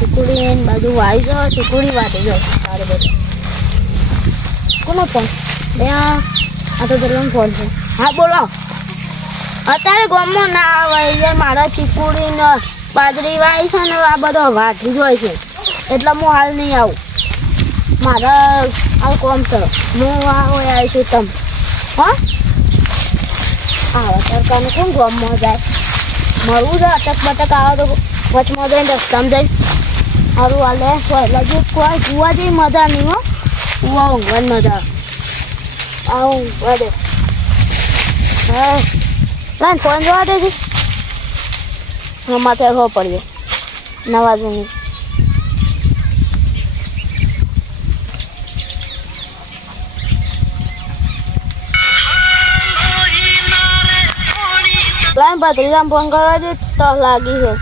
ચીકુડી બધું વાવી ગયો, ચીકુડી વાટી ગયો તારે બધું. કોનો ફોન? ત્યાં આ તો પેલો ફોન છે. હા બોલો. અત્યારે ગામમાં ના આવે યાર, મારા ચીકુડી ને બાજરી વાવી છે ને આ બધો વાટી જ હોય છે, એટલે હું હાલ નહીં આવું. મારા આ કોમ છે, હું આવીશું તમે. હા આવા સરકારનું કોણ ગામમાં જાય? મળવું છે અટક બટક આવે તો વચમાં જઈને રસ્તામાં જઈ સારું હાલે. લગી કોઈ કુવા જેવી મજા નહીં હો, કુવા ઊંઘવાની મજા આ ઊંઘવા દે. હા ના ફોન જોવા દેજી. હા માથે ખબર પડ્યો નવા જૂની. લાઈન ભત્રીજાને ફોન કરવા દે તો લાગી છે.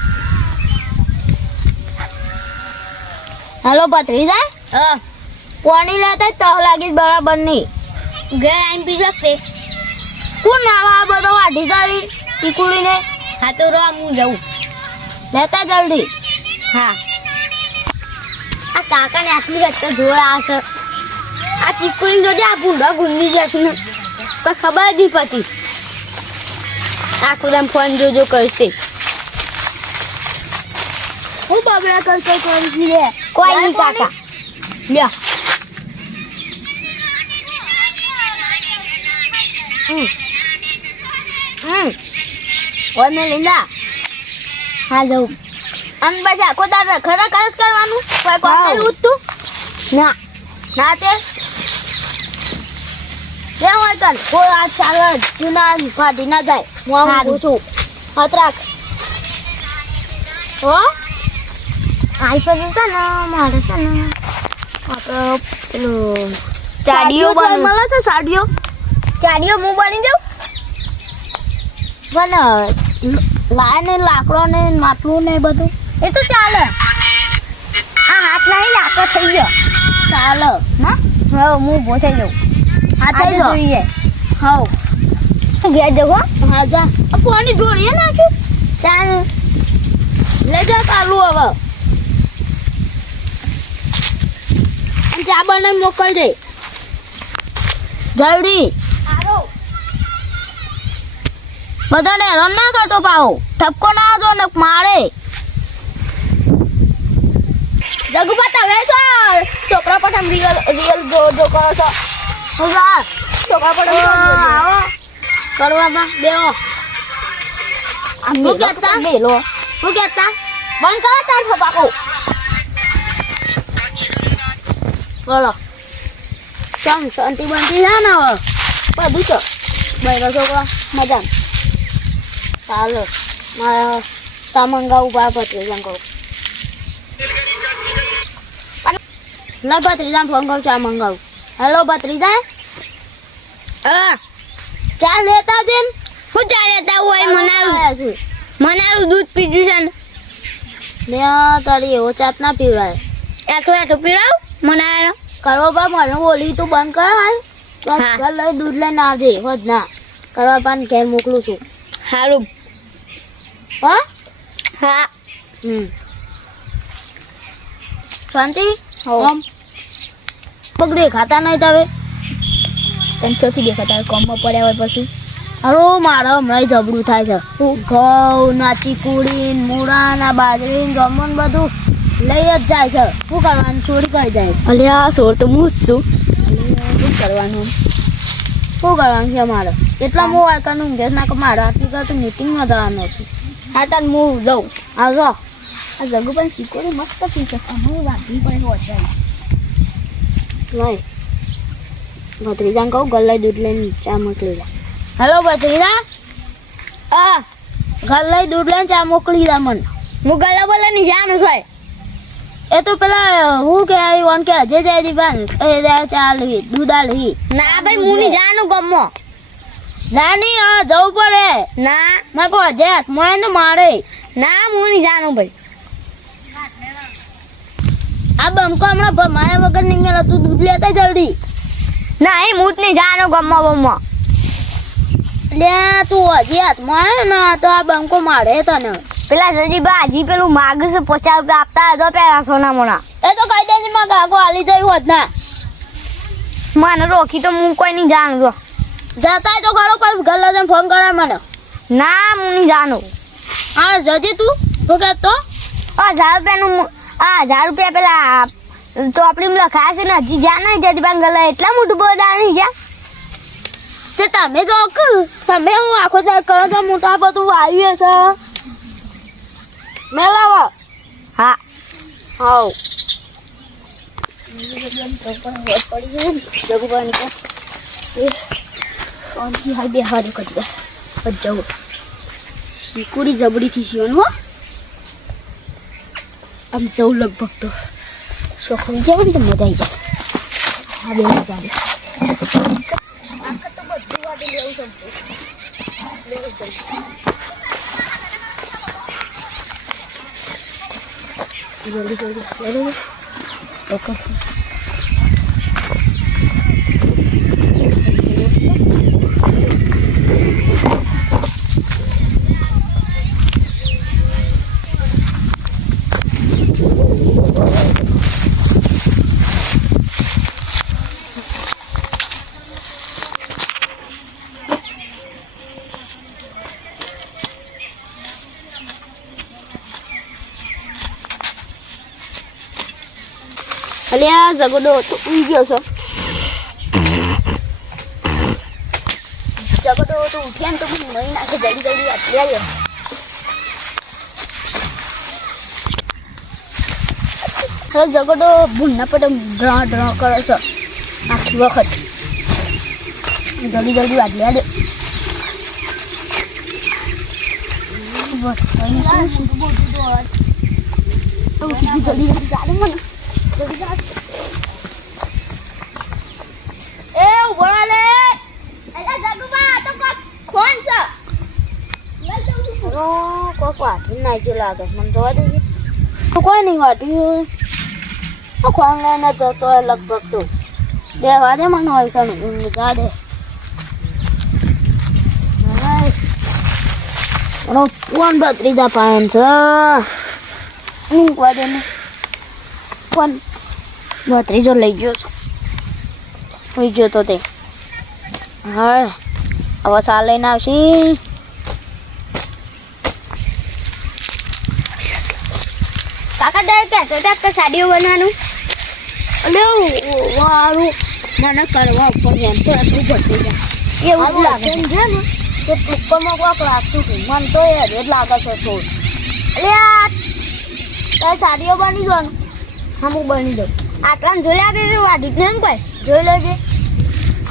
હેલો ભત્રીજા. હા પાણી લેતા તો લાગી બરાબર નહીં. ઘરે આવીને પી શકતે. કોણ નાવા આ બધો વાઢી જાવી ચીકુડીને? હા તો રો હું જઉં. લેતા જલ્દી. હા આ કાકાને આટલી રસ્તા જોડે આવશે. આ ચીકુની જોજે આ ભૂંડા ગુંદી જશે ને કોઈ ખબર જ નહીં પડતી. આખું દમ ફોન જોજો કરશે. હું બબડા કર કરીશ લે. કોઈ નહીં કાકા લ્યો. ઓય મેં લીધા. હા જવું. અને પછી આખો દાર ખરા કરસ કરવાનું કોઈ કોમ કર્યું તું ના ના તે જે હોય તન કોઈ આ ચાલ જૂના ફાટી ના જાય. હું આવું સારું. છું હાથ રાખ. હો આઈફોન છે ને મારે છે ને આપણે પેલું સાડીઓ બનવું. મળે છે સાડીઓ. ચાડીઓ હું બની જાઉં. પણ લાય ને લાકડો ને માટલું ને બધું એ તો ચાલે. આ હાથ નહીં લાકડો થઈ ગયો. ચાલે હા હવે હું ભોસાઈ જાઉં. આ આજે થઈ જોઈએ. હવ ઘેર જવો. હા જા આ ફોની જોડીએ નાખ્યું. ચાલ લઈ જા પાલું હવે. અને ચા બનાવી મોકલજે જલ્દી. બધાને હેરાન ના કરતો પાહો. ઠપકો ના આવજો ને મારે. જગુપા તમે શું છોકરા પર રિયલ જો કરો છો. હું જા છોકરા પર આવો કરવામાં બેહો. હું કહેતા? બેલો હું કહેતા બંધ કરો તાર ફપાકો. બોલો ચમ શાંતિ બંટી છે ને હવે બધું છે. બહેરો છોકરા મજા ચાલો. મારા સામંગા ઉભા ભત્રીજા કહું ના ભત્રીજા ફોન કરું ચા મંગાવું. હેલો ભત્રીજા. હા ચા લેતા છે ને હું ચાલે તા હોય મનારું છે મનારું દૂધ પીધું છે ને ને તારી એવો ચાત ના પીવડાય. એટલું પીવડાવ મનારો. કરવા બા મને બોલી તું બંધ કર હાલ. હા. ઘર લઈ દૂધ લઈને આવજે હોજ ના કરવા પાન ઘેર મોકલું છું. સારું. હા હા શાંતિ. હોવ. આમ પગ દેખાતા નહીં તમે. ત્રણસોથી દેખાતા કોમમાં પડ્યા હોય પછી અરે મારે હમણાં જબડું થાય છે. ઘઉં ના ચીકુડી મૂળા ના બાજરી જમણ બધું લઈ જ જાય છે. શું કરવાનું? ચોરી કરી જાય. અલ્યા સોર તો હું જ છું. શું કરવાનું? શું કરવાનું છે મારે? એટલા હું વાયકાનું ઊંઘે ના કે મારે આટલી કરતો મિટિંગમાં જવાનું છે. હા તાર હું જાઉં. હા જો આ જગુ પણ શીખોડી મસ્ત પી છે. અમે વાંધવી પડે હોશે. લઈ ભત્રીજાને કહું ઘર લઈ દૂધ લઈને ચા મોકલી જા. હેલો ભત્રીજા. હા ઘર લઈ દૂધ લઈને ચા મોકલી જા મને. હું ગલા બોલે ની જાનું છે. એ તો પેલા હું કે આવી કે અજય જાય દીવાન એ જાય ચા લઈ દૂધ આ લઈ. ના ભાઈ હું ની જાનું ગમો. નાની હા જવું પડે. ના મેં કહું અજય હાથમાં તો મારે. ના હું ની જાનું ભાઈ. આ બમકો હમણાં ભમાયા વગર નહીં મેળા. તું દૂધ લેતા જલ્દી. ના એ હું જ નહીં જાનું ગમો બમો. લે તું હજી હાથમાં આવે ને તો આ બંકો મારે તને. પેલા જજીબા હજી પેલું માગે છે 50 રૂપિયા આપતા હતો પેલા સોના મોના એ તો કહી દેજે માં કાકો આલી જઈ હોત ના મને રોકી તો હું કોઈ નહીં જાણું છો જતાય તો ખરો કોઈ ગલ્લા ફોન કરે મને ના હું નહીં જાણું હા જજી તું શું કહેતો 1000 રૂપિયાનું 1000 રૂપિયા પેલા ચોપડીમાં લખાયા છે ને હજી જ્યાં નહીં જજીબા ગલ્લા એટલા મોટું બોલા નહીં જ્યાં તે તમે જો તમે હું આખો દાર કરો છો હું તો આ બધું આવ્યું હશે મેલાવો હા હાઉ પડી જાય જગુબાની કો ઓનથી હાલ બે હારી કરી દે જવું શીકુડી જબડી થી સીવન હો આમ જવું લગભગ તો છોકરી જાય ને તો મજા આવી જાય હા બે મજા આવે આખા તો બધું વાડી લેવું સમજતું લેવું જલ્દી જલ્દી ઓકે અલ્યા જગડો તો ઉઈ ગયો છે જગડો તો ઉઠ્યા ને તો મને મળી નાખે જલ્દી જલ્દી આટલી આવ્યો હવે જગડો ભૂલના પટે ડ્રા ડ્રા કરે છે આખી વખત જલ્દી જલ્દી આટલી આવ્યો જલ્દી જલ્દી એ ઉભા લે એલા જગુબા તો કોણ છે કોક વાટી નાખ્યો લાગે મને જોવા દેજે તો કોઈ નહીં વાટ્યું કોણ લઈને જતો હોય લગભગ તો બે વાગે મને હોય કણ ઊંઘ દે કોણ બત્રીજા પાયન છે ઊંઘ વાગે ને કોણ બત્રીજો લઈ ગયો છું હોઈ ગયો તો તે હા હવે સા લઈને આવશે કાકા કહેતો હતા કે સાડીઓ બનાવવાનું એટલે વારું મને કરવા ઉપર એમ તો રસોઈ ભરતી જાય એવું લાગે છે ને કે ટૂંકમાં કોક લાગતું હતું મને તો એ જ લાગે છે સોળ એટલે આ તારે સાડીઓ બની જો ને હા હું બની દઉં આટલાને જોઈ લાગે છે વાઢી ને કોઈ જોઈ લેજે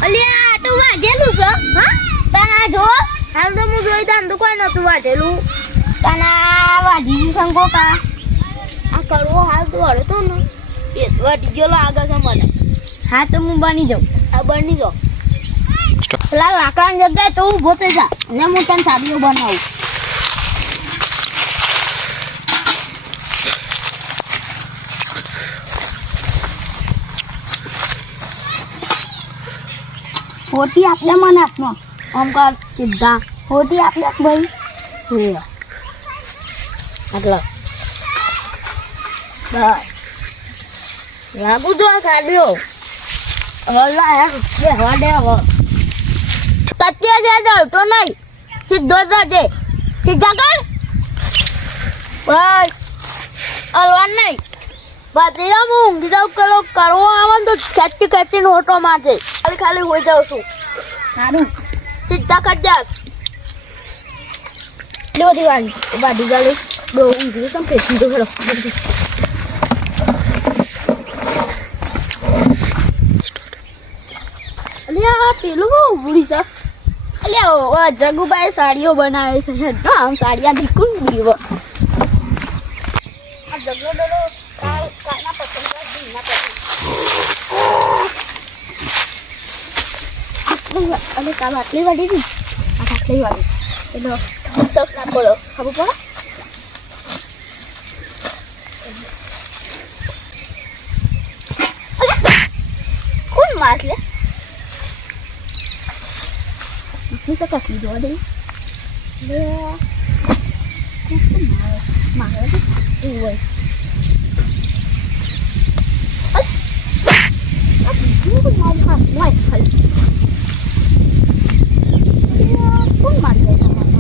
અલ્યા આ તો વાઢેલું છે હા તને જો હાલ તો હું જોઈ તા તો કોઈ નતું વાટેલું તને વાઢી સંગો કા આ કરવો હાલ તો હળતો ને એ વાટી ગયો લાગે છે મને હા તો હું બની જાઉં આ બની જાઓ પેલા લાકડાની જગ્યાએ તો ઊભો થઈ જા ને હું તને સાડીઓ બનાવું હોટી આપલે મને હાથમાં આમ કર સીધા હોટી આપલે ભાઈ લે આટલા બસ લાગુ જો આ કાઢ્યો હલા યાર બે વાડે હવે કત્યા જે જળતો નહીં સીધો જ રહેજે સીધા કર બસ હલવાન નહીં બાદરીલા હું ઊંઘી જાઉં કરવો આવે ને તો ખેંચી ખેંચીને ઓટો મારજે ખાલી ખાલી હોઈ જાઉં છું સારું સીધા કર જા એટલે બધી વાડી ગાલી બહુ ઊંઘી સમ ફેંકી દો હેલો અલ્યા પેલું બહુ ઉભરી છે અલ્યા જગુબાઈ સાડીઓ બનાવે છે આમ સાડીયા દીકું ઉભરી આ જગો ડોલો કાના પસંદ દીના પસંદ અને કામ આટલી વાડી ની આટલી વાડી એટલે સબ ના પડો ખબર પડે કોણ માર લેนี่ก็กัดสีดัวดิเรือ મારે એવું હોય કોણ મારી જાય તમારે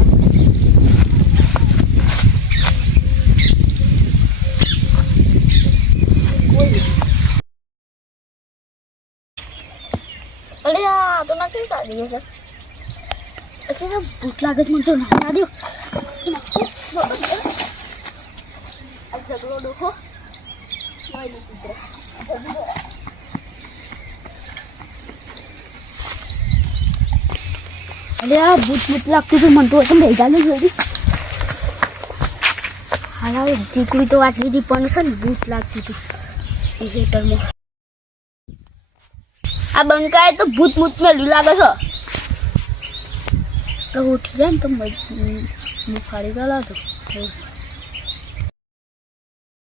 અરે આ તો ના કેવી ચાલી જશે એટલે ભૂખ લાગે છે મને તો ના દો આ ઝઘડો ડોખો અરે આ ભૂત લાગતું હતું મને તો તમે ભેગા નહીં જોઈ હા ચીકડી તો આટલી હતી પણ છે ને ભૂત લાગતી હતી એ હેટરમાં આ બંકાએ તો ભૂત મેળવી લાગે છે તો ઉઠી જાય ને તો મુખાડી ગયેલો હતો